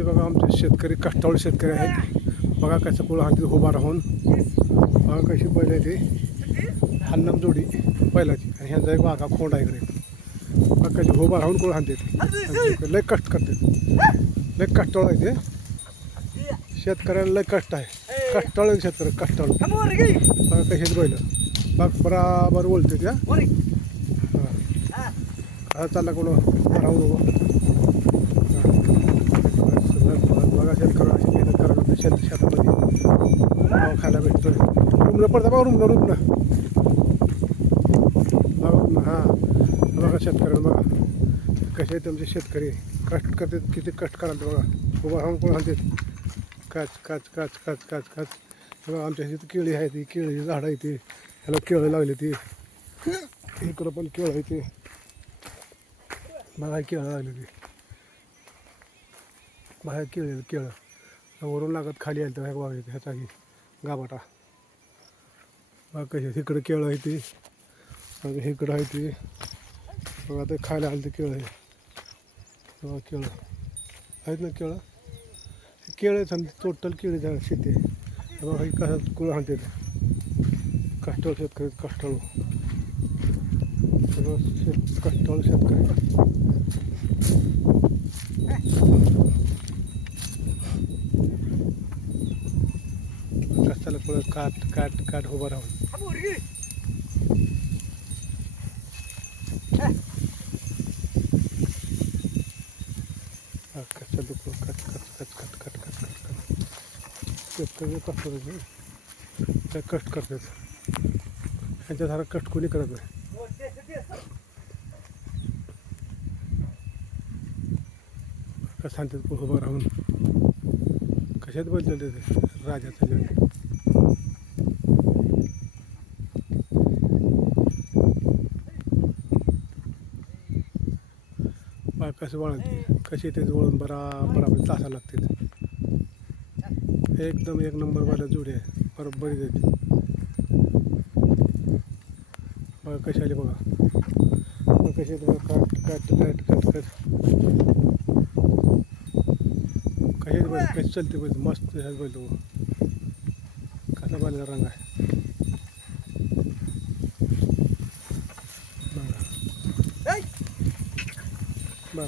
हे बघा आमचे शेतकरी कष्टाळू शेतकरी आहेत. बघा कसं कुळं हाती उभा राहून बघा कशी बैल आहे ते हन्नम जोडी बैलाची आणि ह्यांचा एक वाघा खोंड आहे इकडे. बघा कशी उभा राहून कुळं हाणते लय कष्ट करते लय कष्टाळू आहे ते शेतकऱ्याला लय कष्ट आहे कष्टाळू शेतकरी कष्टाळू बघा कशीच बैल बघ बराबर बोलते त्या हा चालला कोण राहून बघा शेतकऱ्याला अशी मेहनत करायला शेतामध्ये खायला भेटतोय रुमणं पडतं बघा रुमणं बघा हां बघा शेतकऱ्याला बघा कसे आहेत तुमचे शेतकरी कष्ट करतात किती कष्ट कराल बघा उभा राहून कोण आणतात काच काच काच काच काच काच बघा आमच्या इथे केळी आहे ती केळीची झाडं आहे ती ह्याला केळं लागली ती इकडं पण केळं आहे ते बघा केळं लागली ती बाहेर केळं वरून लागत खाली आलं तर बघा ह्याचा की गाबाटा बघा कशी इकडं केळं आहे ती बघा इकडं आहे ती बघा ते खायला आलं ते केळं आहे बघा केळं आहेत ना केळं केळं समजा टोटल केळी झाड शेती आहे बघा हे कसं कुळं हाणते कष्टाळू शेतकरी कष्टाळू कष्टाळू शेतकरी कष्टाला पुढं काट काट काट उभं राहून कष्टाला पुढं cut cut cut cut cut cut cut cut शेतकरी कष्ट त्या कष्ट करतात ह्यांच्यासारखा कष्ट कोणी करत नाही कसं सांगतात उभं राहून कशात बदलते ते राजाचं जग बा कसं वळणते कशी ते वळून बराबर आपल्या तासा लागते एकदम एक नंबर वाला जोडी आहे बरोबर येते बघा कशी आली बघा बघा कशी येते बघा काट काट काट काट काट कशी बैल कशी चलते बैल मस्त ह्याच बैल तो कसा बैलाचा रंग आहे बघा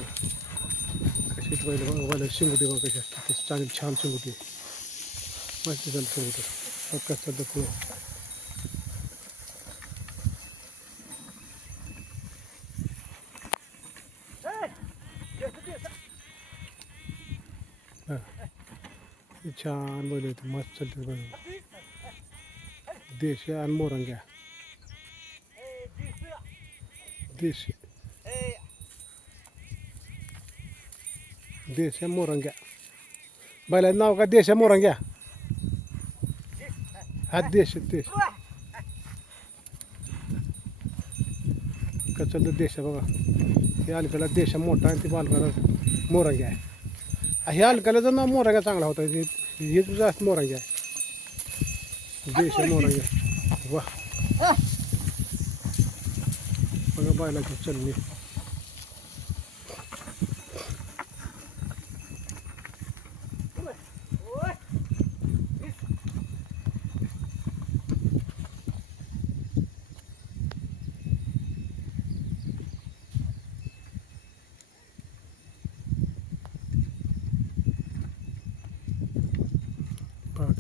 कशीच बैल बघा बैल शिंगुटी बघा कशी असते चांगली छान शिंगुटी मस्त झालं शिंगुटी बघ कसं चालतं पुढं छान बैल होते मस्त चालते बैल देशी आणि मोरंग्या देशी देशा मोरंग्या बैलाचं नाव का देशा मोरंग्या हा देश देश कसं देशा बघा हे अलकाला देशा मोठा आहे ते बालकाला मोरंग्या आहे हे अलकालाचं नाव मोरंग्या चांगला होता हे जास्त मोरंग्या आहे देशा मोरंग्या वा बघा बैलाची चलनी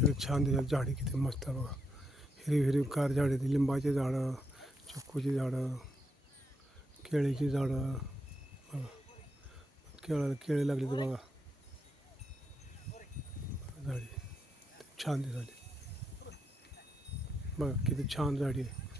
किती छान दिसतात झाडी किती मस्त आहे बघा हिरवीगार झाडे ती लिंबाची झाडं चिक्कूची झाडं केळीची झाडं बघा केळी लागली तर बघा झाडी छान दिसाली बघा किती छान झाडी आहे